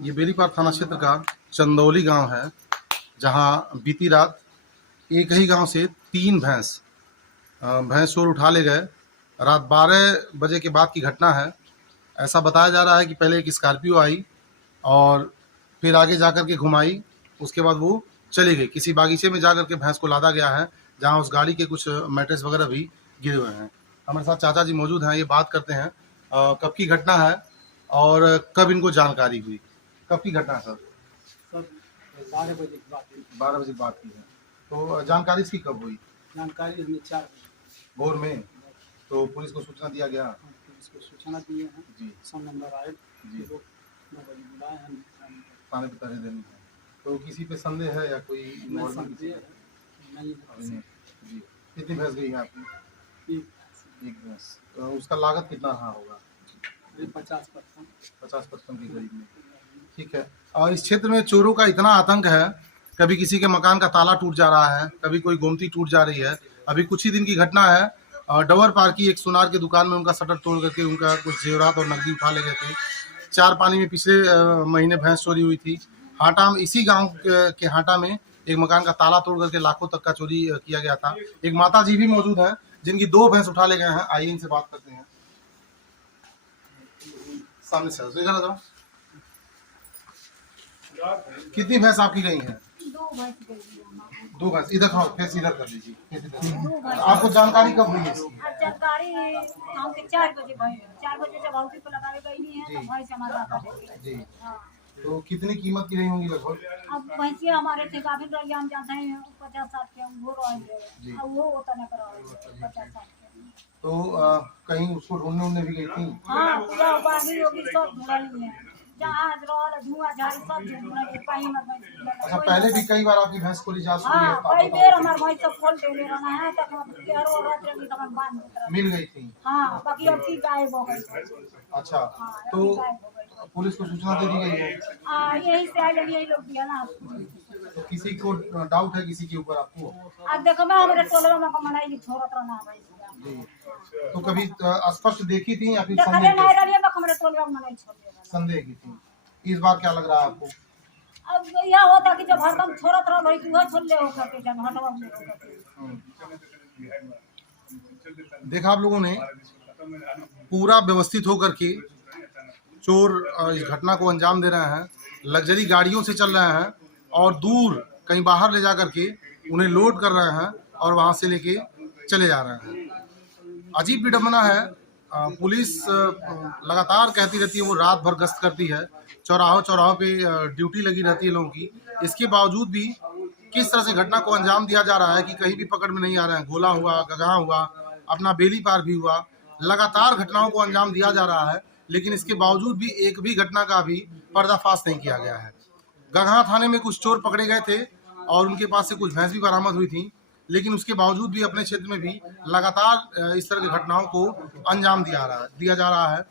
ये बेलीपार थाना क्षेत्र का चंदौली गांव है, जहां बीती रात एक ही गांव से 3 भैंस चोर उठा ले गए। रात 12 बजे के बाद की घटना है। ऐसा बताया जा रहा है कि पहले एक स्कॉर्पियो आई और फिर आगे जाकर के घुमाई, उसके बाद वो चली गई। किसी बागीचे में जाकर के भैंस को लादा गया है, जहां उस गाड़ी के कुछ मैट्रेस वगैरह भी गिरे हुए हैं। हमारे साथ चाचा जी मौजूद हैं, ये बात करते हैं कब की घटना है और कब इनको जानकारी हुई। कब की घटना है सर? सब 12 बजे की बात हुई। 12 बजे की बात की है। तो जानकारी इसकी कब हुई? जानकारी हमें 4 बजे भोर में। तो पुलिस को सूचना दिया गया? पुलिस को सूचना दिए हैं जी। सब नंबर आए जी। 9 बजे बुलाए हैं थाने पे तहरीर देनी है। तो किसी पे संदेह है या कोई संदेह है नहीं है। जी। कितनी भैंस गई है आपकी? एक भैंस। तो उसका लागत कितना रहा होगा? 50-55 के करीब में। ठीक है। और इस क्षेत्र में चोरों का इतना आतंक है, कभी किसी के मकान का ताला टूट जा रहा है, कभी कोई गोमती टूट जा रही है। अभी कुछ ही दिन की घटना है, डवर पार की एक सुनार की दुकान में उनका शटर तोड़ करके उनका कुछ जेवरात और नकदी उठा ले गए थे। 4 पानी में पिछले महीने भैंस चोरी हुई थी। हाटा में, इसी गांव के हाटा में एक मकान का ताला तोड़ करके लाखों तक का चोरी किया गया था। एक माता जी भी मौजूद हैं जिनकी 2 भैंस उठा ले गए हैं। आइए इनसे बात करते हैं। सामने से इधर आ जाओ। कितनी भैंस आपकी गई हैं? 2 भैंस। इधर खाओ, फेस इधर कर लीजिए। आपको जानकारी कब हुई है इसकी? जानकारी शाम के 4 बजे भाई 4 बजे जब आउटी को लगावे गई है तो भैंस हमारा जी। हाँ। तो कितनी कीमत की रही होंगी लगभग? अब भैंसिया हमारे थे काफी रही, हम जानते हैं 50-60 के वो जी। अब वो होता ना करा 50-60 के। तो कहीं उसको ढूंढने भी गई थी? हाँ, पूरा बागी होगी सब ढूंढली है, जहाज रोल धुआं झाड़ी सब ढूंढली पाई में भैंस। अच्छा, पहले भी कई बार आपकी भैंस को रिचार्ज हुई है? हाँ, कई बेर हमार भैंस सब खोल देले रहना है तक हम केहर और रात रही तक हम बांध देते रहे। मिल गई थी? हाँ, बाकी अब की गायब हो गई। अच्छा। हाँ, तो पुलिस को सूचना दे दी गई है? यही से आए यही लोग दिया ना। तो किसी को डाउट है किसी के ऊपर आपको? अब देखो मैं हमारे टोलवा में मनाई छोड़त रहना भाई जी। तो कभी स्पष्ट देखी थी या फिर देखले संदेह नहीं रही है, हमारे टोलवा में मनाई छोड़ दिया। संदेह की थी? इस बार क्या लग रहा है आपको? अब यह होता कि जब हरदम छोड़त रह भाई तू छोड़ ले होकर के जब हटवा में देखा आप लोगों ने, पूरा व्यवस्थित होकर के चोर इस घटना को अंजाम दे रहे हैं। लग्जरी गाड़ियों से चल रहे हैं और दूर कहीं बाहर ले जा करके उन्हें लोड कर रहे हैं और वहां से लेके चले जा रहे हैं। अजीब विडंबना है। पुलिस लगातार कहती रहती है वो रात भर गश्त करती है, चौराहों पे ड्यूटी लगी रहती है लोगों की। इसके बावजूद भी किस तरह से घटना को अंजाम दिया जा रहा है कि कहीं भी पकड़ में नहीं आ रहे हैं। गोला हुआ, गगहा हुआ, अपना बेली पार भी हुआ, लगातार घटनाओं को अंजाम दिया जा रहा है, लेकिन इसके बावजूद भी एक भी घटना का भी पर्दाफाश नहीं किया गया है। गगहा थाने में कुछ चोर पकड़े गए थे और उनके पास से कुछ भैंस भी बरामद हुई थी, लेकिन उसके बावजूद भी अपने क्षेत्र में भी लगातार इस तरह की घटनाओं को अंजाम दिया जा रहा है।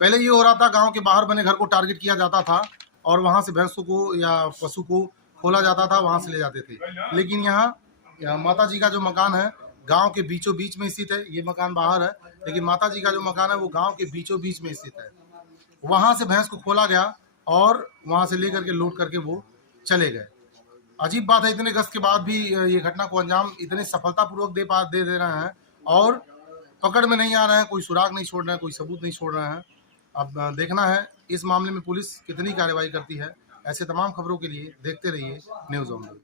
पहले ये हो रहा था, गांव के बाहर बने घर को टारगेट किया जाता था और वहां से भैंसों को या पशु को खोला जाता था, वहां से ले जाते थे। लेकिन यहाँ माता जी का जो मकान है गांव के बीचों बीच में स्थित है। ये मकान बाहर है, लेकिन माता जी का जो मकान है वो गांव के बीचों बीच में स्थित है। वहां से भैंस को खोला गया और वहां से लेकर के लूट करके वो चले गए। अजीब बात है, इतने गश्त के बाद भी ये घटना को अंजाम इतने सफलतापूर्वक दे रहे हैं और पकड़ में नहीं आ रहे हैं, कोई सुराग नहीं छोड़ रहे हैं, कोई सबूत नहीं छोड़ रहे हैं। अब देखना है इस मामले में पुलिस कितनी कार्रवाई करती है। ऐसे तमाम खबरों के लिए देखते रहिए न्यूज़ ऑन।